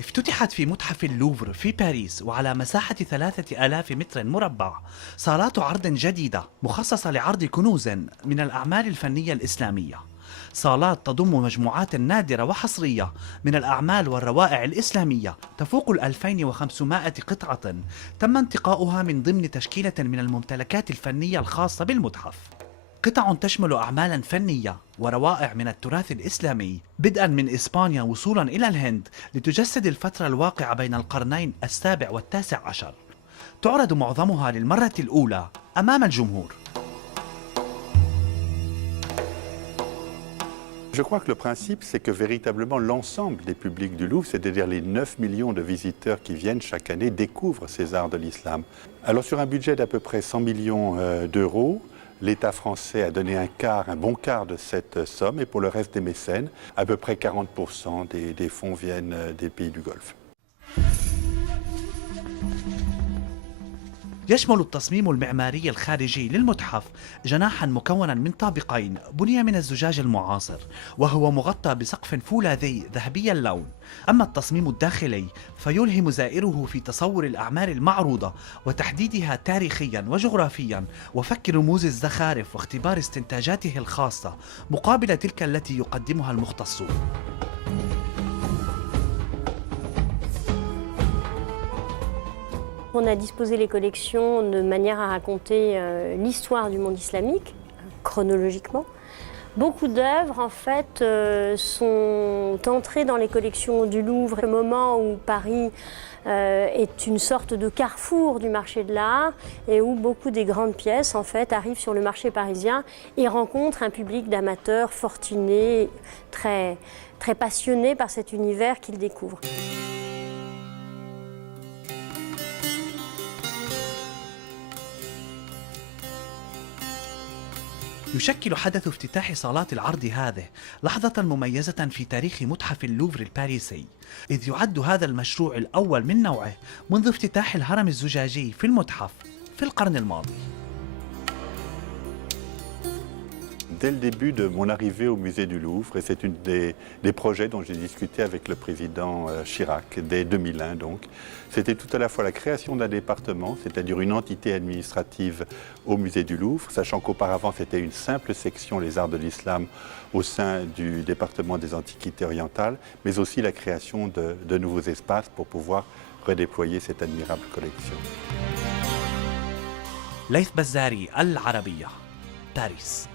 افتتحت في متحف اللوفر في باريس وعلى مساحة 3000 متر مربع صالات عرض جديدة مخصصة لعرض كنوز من الأعمال الفنية الإسلامية. صالات تضم مجموعات نادرة وحصرية من الأعمال والروائع الإسلامية تفوق 2500 قطعة تم انتقاؤها من ضمن تشكيلة من الممتلكات الفنية الخاصة بالمتحف. قطع تشمل أعمالا فنية وروائع من التراث الإسلامي بدءا من إسبانيا وصولا إلى الهند لتجسد الفترة الواقعة بين القرنين السابع والتاسع عشر. تعرض معظمها للمرة الأولى أمام الجمهور. Je crois que le principe, c'est que véritablement l'ensemble des publics du Louvre, c'est-à-dire les 9 millions de visiteurs qui viennent chaque année, découvrent ces arts de l'islam. Alors sur un budget d'à peu près 100 millions d'euros, l'État français a donné un bon quart de cette somme, et pour le reste des mécènes, à peu près 40% des fonds viennent des pays du Golfe. يشمل التصميم المعماري الخارجي للمتحف جناحا مكونا من طابقين بني من الزجاج المعاصر، وهو مغطى بسقف فولاذي ذهبي اللون. أما التصميم الداخلي فيلهم زائره في تصور الأعمال المعروضة وتحديدها تاريخيا وجغرافيا وفك رموز الزخارف واختبار استنتاجاته الخاصة مقابل تلك التي يقدمها المختصون. On a disposé les collections de manière à raconter l'histoire du monde islamique, chronologiquement. Beaucoup d'œuvres, en fait, sont entrées dans les collections du Louvre au moment où Paris est une sorte de carrefour du marché de l'art et où beaucoup des grandes pièces, en fait, arrivent sur le marché parisien et rencontrent un public d'amateurs fortunés, très passionnés par cet univers qu'ils découvrent. يشكل حدث افتتاح صالات العرض هذه لحظة مميزة في تاريخ متحف اللوفر الباريسي، إذ يعد هذا المشروع الأول من نوعه منذ افتتاح الهرم الزجاجي في المتحف في القرن الماضي. Dès le début de mon arrivée au musée du Louvre, et c'est une des projets dont j'ai discuté avec le président Chirac, dès 2001 donc, c'était tout à la fois la création d'un département, c'est-à-dire une entité administrative au musée du Louvre, sachant qu'auparavant c'était une simple section, les arts de l'islam, au sein du département des antiquités orientales, mais aussi la création de nouveaux espaces pour pouvoir redéployer cette admirable collection. ليث بزاري، العربية، باريس.